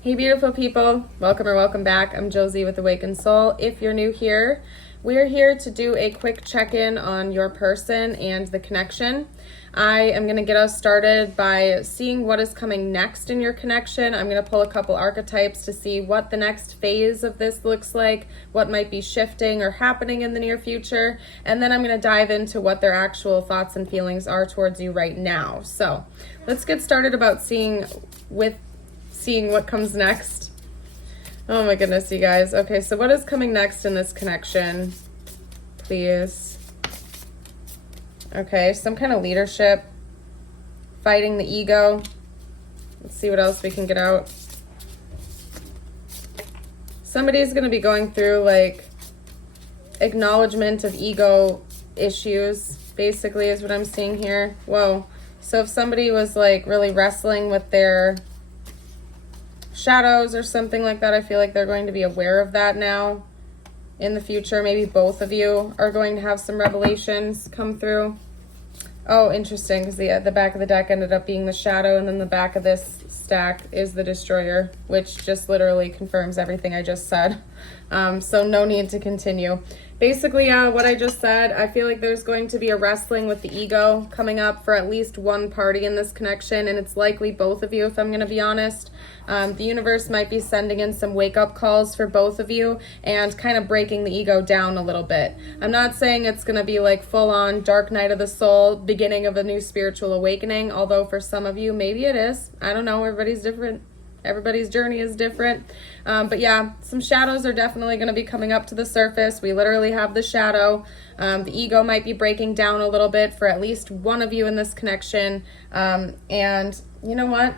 Hey beautiful people, welcome or welcome back. I'm Josie with Awakened Soul. If you're new here, we're here to do a quick check-in on your person and the connection. I am going to get us started by seeing what is coming next in your connection. I'm going to pull a couple archetypes to see what the next phase of this looks like, what might be shifting or happening in the near future, and then I'm going to dive into what their actual thoughts and feelings are towards you right now. So let's get started about seeing what comes next. Oh my goodness, you guys. Okay, so what is coming next in this connection, please? Okay, some kind of leadership, fighting the ego. Let's see what else we can get out. Somebody's going to be going through like acknowledgement of ego issues, basically, is what I'm seeing here. Whoa. So if somebody was like really wrestling with their shadows or something like that, I feel like they're going to be aware of that now in the future. Maybe both of you are going to have some revelations come through. Oh, interesting, because the back of the deck ended up being the shadow, and then the back of this stack is the destroyer, which just literally confirms everything I just said. So no need to continue. Basically, what I just said, I feel like there's going to be a wrestling with the ego coming up for at least one party in this connection, and it's likely both of you, if I'm going to be honest. The universe might be sending in some wake-up calls for both of you and kind of breaking the ego down a little bit. I'm not saying it's going to be like full-on dark night of the soul, beginning of a new spiritual awakening, although for some of you, maybe it is. I don't know. Everybody's different. Everybody's journey is different. But yeah, some shadows are definitely going to be coming up to the surface. We literally have the shadow. The ego might be breaking down a little bit for at least one of you in this connection. And you know what?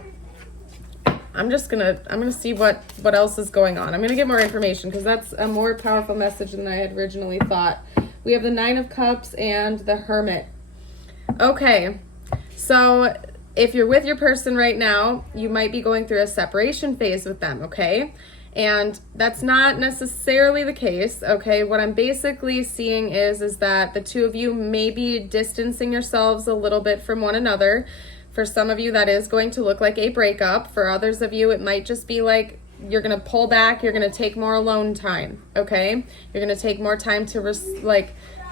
I'm gonna see what else is going on. I'm gonna get more information because that's a more powerful message than I had originally thought. We have the Nine of Cups and the Hermit. Okay, so if you're with your person right now, you might be going through a separation phase with them, okay? And that's not necessarily the case, okay? What I'm basically seeing is that the two of you may be distancing yourselves a little bit from one another. For some of you, that is going to look like a breakup. For others of you, it might just be like you're going to pull back, you're going to take more alone time, okay? You're going to take more time to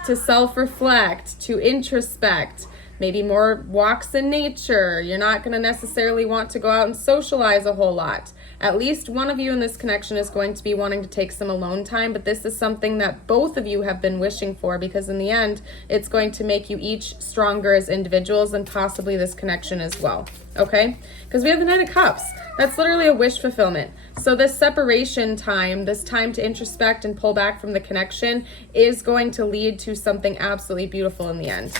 self-reflect, to introspect, maybe more walks in nature. You're not going to necessarily want to go out and socialize a whole lot. At least one of you in this connection is going to be wanting to take some alone time, but this is something that both of you have been wishing for, because in the end, it's going to make you each stronger as individuals and possibly this connection as well, okay? Because we have the Nine of Cups. That's literally a wish fulfillment. So this separation time, this time to introspect and pull back from the connection is going to lead to something absolutely beautiful in the end.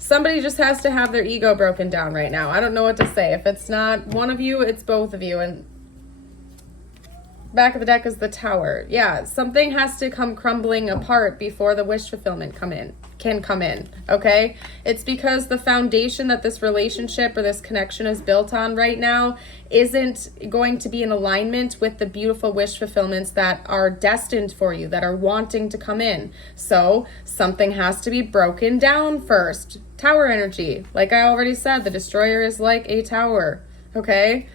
Somebody just has to have their ego broken down right now. I don't know what to say. If it's not one of you, it's both of you. And back of the deck is the Tower. Yeah, something has to come crumbling apart before the wish fulfillment can come in, okay? It's because the foundation that this relationship or this connection is built on right now isn't going to be in alignment with the beautiful wish fulfillments that are destined for you, that are wanting to come in. So something has to be broken down first. Tower energy. Like I already said, the destroyer is like a tower, okay?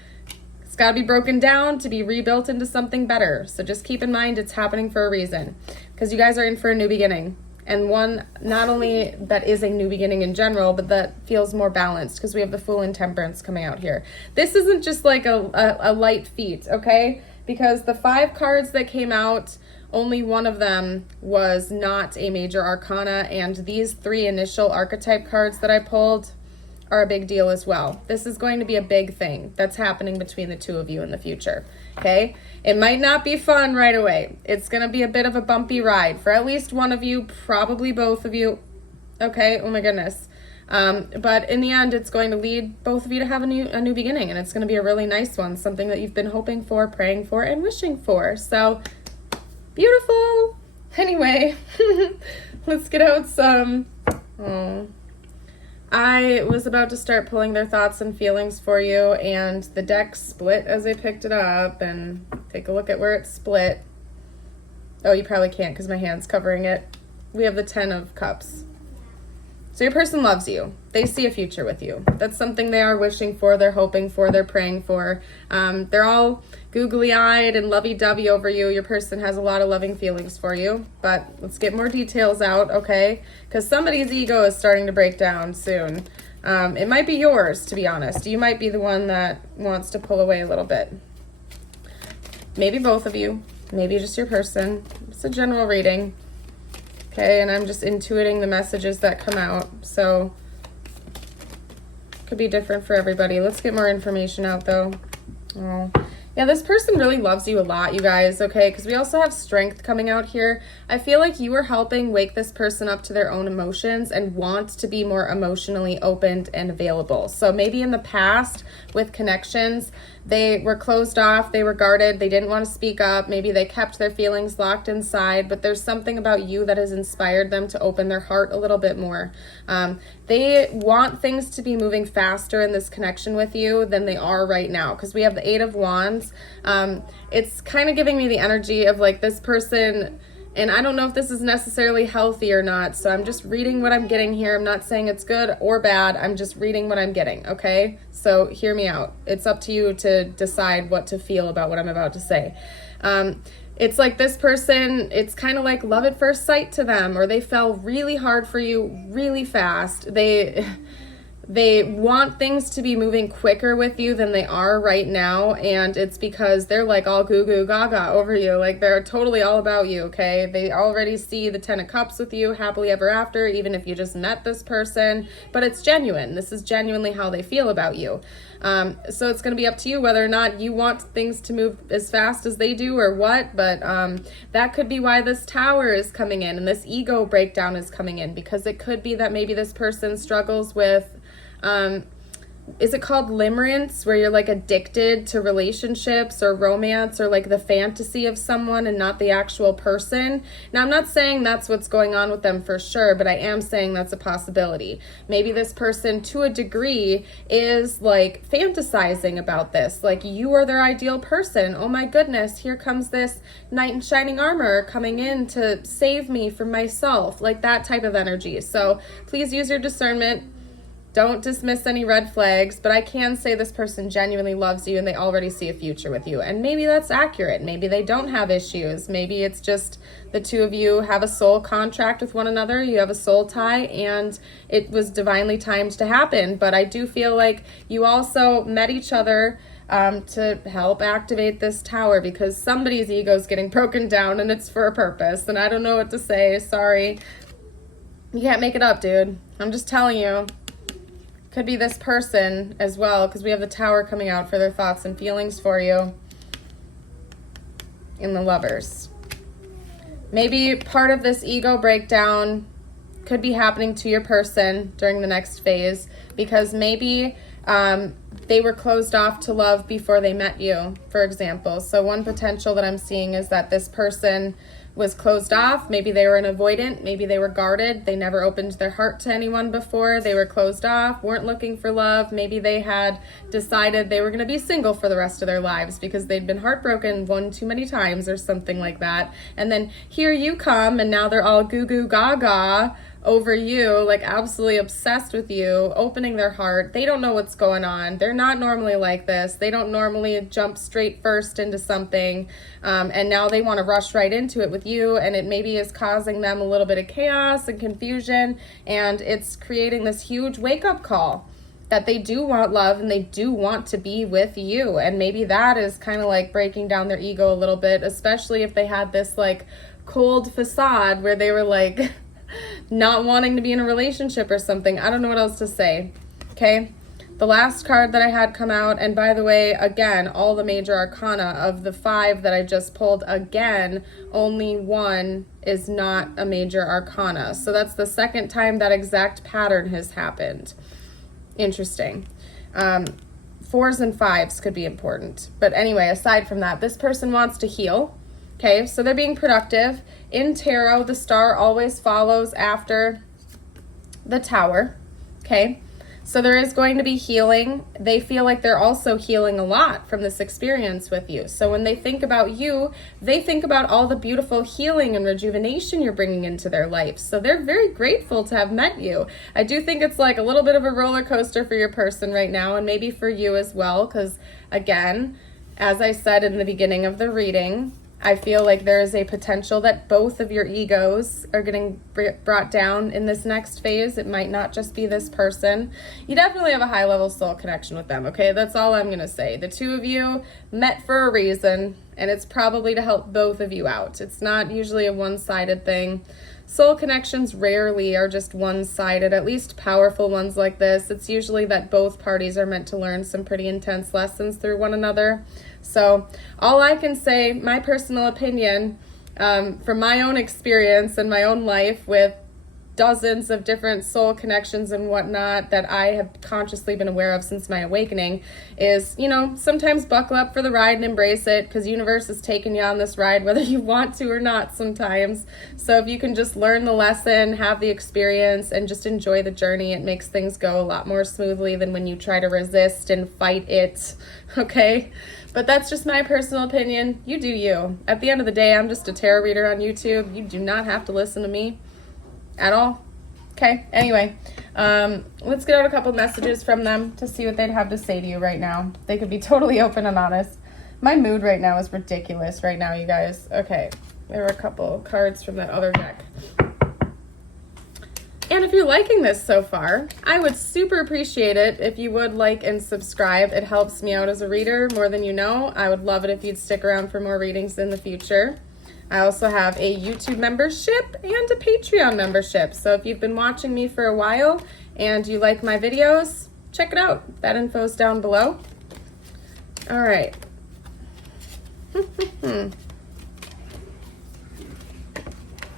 It's got to be broken down to be rebuilt into something better. So just keep in mind it's happening for a reason, because you guys are in for a new beginning. And one, not only that is a new beginning in general, but that feels more balanced because we have the Fool and Temperance coming out here. This isn't just like a light feat, okay? Because the 5 cards that came out, only one of them was not a major arcana, and these 3 initial archetype cards that I pulled are a big deal as well. This is going to be a big thing that's happening between the two of you in the future, okay? It might not be fun right away. It's going to be a bit of a bumpy ride for at least one of you, probably both of you, okay? Oh my goodness. But in the end, it's going to lead both of you to have a new beginning, and it's going to be a really nice one, something that you've been hoping for, praying for, and wishing for. So, beautiful. Anyway, let's get out some... I was about to start pulling their thoughts and feelings for you, and the deck split as I picked it up, and take a look at where it split. Oh, you probably can't because my hand's covering it. We have the 10 of Cups. So your person loves you. They see a future with you. That's something they are wishing for, they're hoping for, they're praying for. They're all googly-eyed and lovey-dovey over you. Your person has a lot of loving feelings for you. But let's get more details out, okay? Because somebody's ego is starting to break down soon. It might be yours, to be honest. You might be the one that wants to pull away a little bit. Maybe both of you. Maybe just your person. It's a general reading. Okay, and I'm just intuiting the messages that come out. So, could be different for everybody. Let's get more information out, though. Oh. Yeah, this person really loves you a lot, you guys, okay? Because we also have strength coming out here. I feel like you are helping wake this person up to their own emotions and want to be more emotionally opened and available. So maybe in the past with connections, they were closed off, they were guarded, they didn't want to speak up, maybe they kept their feelings locked inside, but there's something about you that has inspired them to open their heart a little bit more. They want things to be moving faster in this connection with you than they are right now, because we have the 8 of Wands. It's kind of giving me the energy of like this person, and I don't know if this is necessarily healthy or not, so I'm just reading what I'm getting here. I'm not saying it's good or bad, I'm just reading what I'm getting, okay? So hear me out. It's up to you to decide what to feel about what I'm about to say. It's like this person, it's kind of like love at first sight to them, or they fell really hard for you really fast. They want things to be moving quicker with you than they are right now, and it's because they're like all goo goo gaga over you. Like they're totally all about you, okay? They already see the 10 of Cups with you, happily ever after, even if you just met this person, but it's genuine. This is genuinely how they feel about you. So it's going to be up to you whether or not you want things to move as fast as they do or what, but that could be why this Tower is coming in and this ego breakdown is coming in, because it could be that maybe this person struggles with is it called limerence, where you're like addicted to relationships or romance or like the fantasy of someone and not the actual person? Now, I'm not saying that's what's going on with them for sure, but I am saying that's a possibility. Maybe this person to a degree is like fantasizing about this, like you are their ideal person. Oh my goodness, here comes this knight in shining armor coming in to save me from myself, like that type of energy. So please use your discernment. Don't dismiss any red flags, but I can say this person genuinely loves you and they already see a future with you. And maybe that's accurate. Maybe they don't have issues. Maybe it's just the two of you have a soul contract with one another. You have a soul tie and it was divinely timed to happen. But I do feel like you also met each other to help activate this Tower, because somebody's ego is getting broken down and it's for a purpose. And I don't know what to say. Sorry. You can't make it up, dude. I'm just telling you. Could be this person as well, because we have the Tower coming out for their thoughts and feelings for you in the Lovers. Maybe part of this ego breakdown could be happening to your person during the next phase, because maybe they were closed off to love before they met you, for example. So one potential that I'm seeing is that this person was closed off. Maybe they were an avoidant. Maybe they were guarded. They never opened their heart to anyone before. They were closed off, weren't looking for love. Maybe they had decided they were going to be single for the rest of their lives because they'd been heartbroken one too many times or something like that. And then here you come, and now they're all goo goo gaga over you, like absolutely obsessed with you, opening their heart. They don't know what's going on. They're not normally like this. They don't normally jump straight first into something, and now they want to rush right into it with you, and it maybe is causing them a little bit of chaos and confusion, and it's creating this huge wake-up call that they do want love and they do want to be with you. And maybe that is kind of like breaking down their ego a little bit, especially if they had this like cold facade where they were like not wanting to be in a relationship or something. I don't know what else to say. Okay. The last card that I had come out, and by the way, again, all the major arcana of the 5 that I just pulled, again, only one is not a major arcana. So that's the second time that exact pattern has happened. Interesting. 4s and 5s could be important. But anyway, aside from that, this person wants to heal. Okay, so they're being productive. In tarot, the star always follows after the Tower. Okay, So there is going to be healing. They feel like they're also healing a lot from this experience with you. So when they think about you, they think about all the beautiful healing and rejuvenation you're bringing into their life. So they're very grateful to have met you. I do think it's like a little bit of a roller coaster for your person right now, and maybe for you as well, because again, as I said in the beginning of the reading, I feel like there is a potential that both of your egos are getting brought down in this next phase. It might not just be this person. You definitely have a high level soul connection with them, okay? That's all I'm going to say. The two of you met for a reason, and it's probably to help both of you out. It's not usually a one-sided thing. Soul connections rarely are just one-sided, at least powerful ones like this. It's usually that both parties are meant to learn some pretty intense lessons through one another. So all I can say, my personal opinion, from my own experience and my own life with dozens of different soul connections and whatnot that I have consciously been aware of since my awakening, is, you know, sometimes buckle up for the ride and embrace it, because universe is taking you on this ride whether you want to or not sometimes. So if you can just learn the lesson, have the experience, and just enjoy the journey, it makes things go a lot more smoothly than when you try to resist and fight it, okay? But that's just my personal opinion. You do you. At the end of the day, I'm just a tarot reader on YouTube. You do not have to listen to me at all. Okay, anyway, let's get out a couple messages from them to see what they'd have to say to you right now. They could be totally open and honest. My mood right now is ridiculous right now, you guys. Okay, there were a couple cards from that other deck. And if you're liking this so far, I would super appreciate it if you would like and subscribe. It helps me out as a reader more than you know. I would love it if you'd stick around for more readings in the future. I also have a YouTube membership and a Patreon membership. So if you've been watching me for a while and you like my videos, check it out. That info's down below. All right.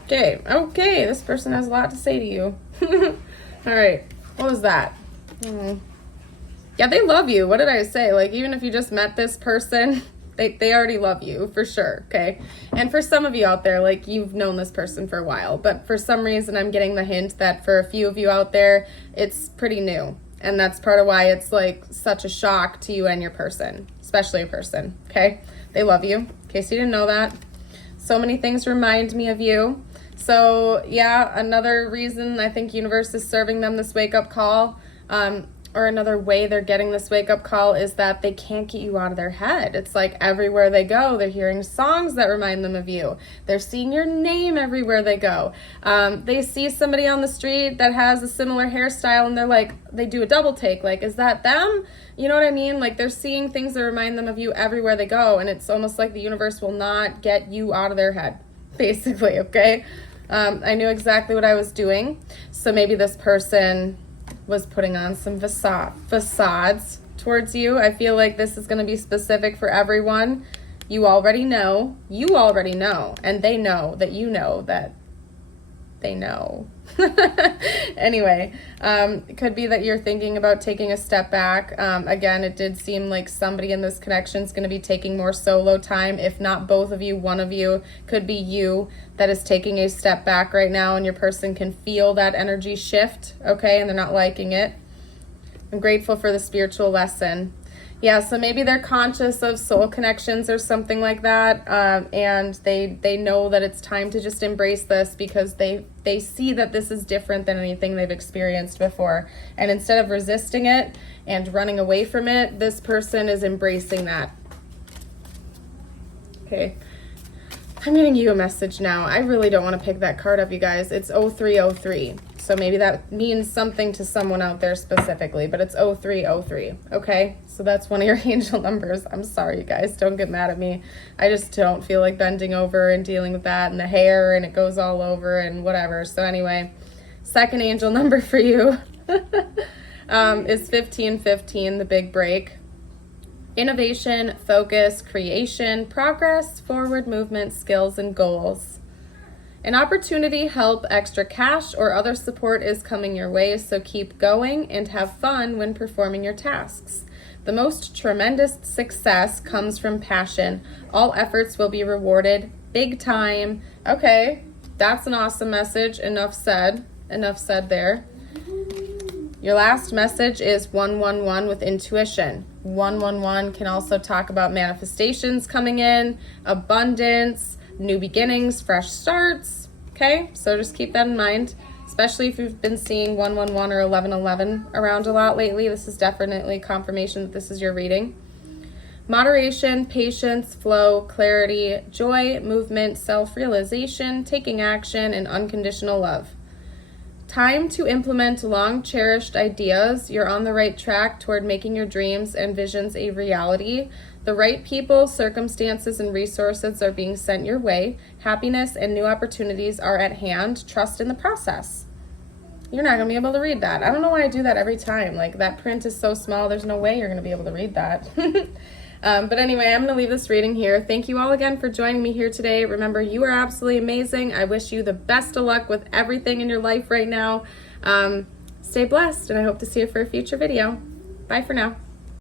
Okay, this person has a lot to say to you. All right, what was that? Yeah, they love you. What did I say? Like, even if you just met this person, they already love you for sure, okay? And for some of you out there, like, you've known this person for a while, but for some reason I'm getting the hint that for a few of you out there, it's pretty new. And that's part of why it's like such a shock to you and your person, especially a person, okay? They love you, in case you didn't know that. So many things remind me of you. So yeah, another reason I think universe is serving them this wake-up call, or another way they're getting this wake-up call, is that they can't get you out of their head. It's like everywhere they go, they're hearing songs that remind them of you. They're seeing your name everywhere they go. They see somebody on the street that has a similar hairstyle and they're like, they do a double take, like, is that them? You know what I mean? Like, they're seeing things that remind them of you everywhere they go, and it's almost like the universe will not get you out of their head, basically, okay? I knew exactly what I was doing. So maybe this person was putting on some facades towards you. I feel like this is going to be specific for everyone. You already know, and they know that you know that they know. Anyway, it could be that you're thinking about taking a step back. Again, it did seem like somebody in this connection is going to be taking more solo time. If not both of you, one of you, could be you that is taking a step back right now, and your person can feel that energy shift, okay, and they're not liking it. I'm grateful for the spiritual lesson. Yeah, so maybe they're conscious of soul connections or something like that, and they know that it's time to just embrace this, because they see that this is different than anything they've experienced before. And instead of resisting it and running away from it, this person is embracing that. Okay, I'm getting you a message now. I really don't want to pick that card up, you guys. It's 0303. So maybe that means something to someone out there specifically, but it's 0303, okay? So that's one of your angel numbers. I'm sorry, you guys. Don't get mad at me. I just don't feel like bending over and dealing with that and the hair, and it goes all over and whatever. So anyway, second angel number for you is 1515, the big break. Innovation, focus, creation, progress, forward movement, skills, and goals. An opportunity, help, extra cash, or other support is coming your way, so keep going and have fun when performing your tasks. The most tremendous success comes from passion. All efforts will be rewarded big time. Okay, that's an awesome message. Enough said there. Your last message is 111 with intuition. 111 can also talk about manifestations coming in, abundance, new beginnings, fresh starts. Okay, so just keep that in mind, especially if you've been seeing 111 or 1111 around a lot lately. This is definitely confirmation that this is your reading. Moderation, patience, flow, clarity, joy, movement, self-realization, taking action, and unconditional love. Time to implement long-cherished ideas. You're on the right track toward making your dreams and visions a reality. The right people, circumstances, and resources are being sent your way. Happiness and new opportunities are at hand. Trust in the process. You're not going to be able to read that. I don't know why I do that every time. Like, that print is so small, there's no way you're going to be able to read that. But anyway, I'm going to leave this reading here. Thank you all again for joining me here today. Remember, you are absolutely amazing. I wish you the best of luck with everything in your life right now. Stay blessed, and I hope to see you for a future video. Bye for now.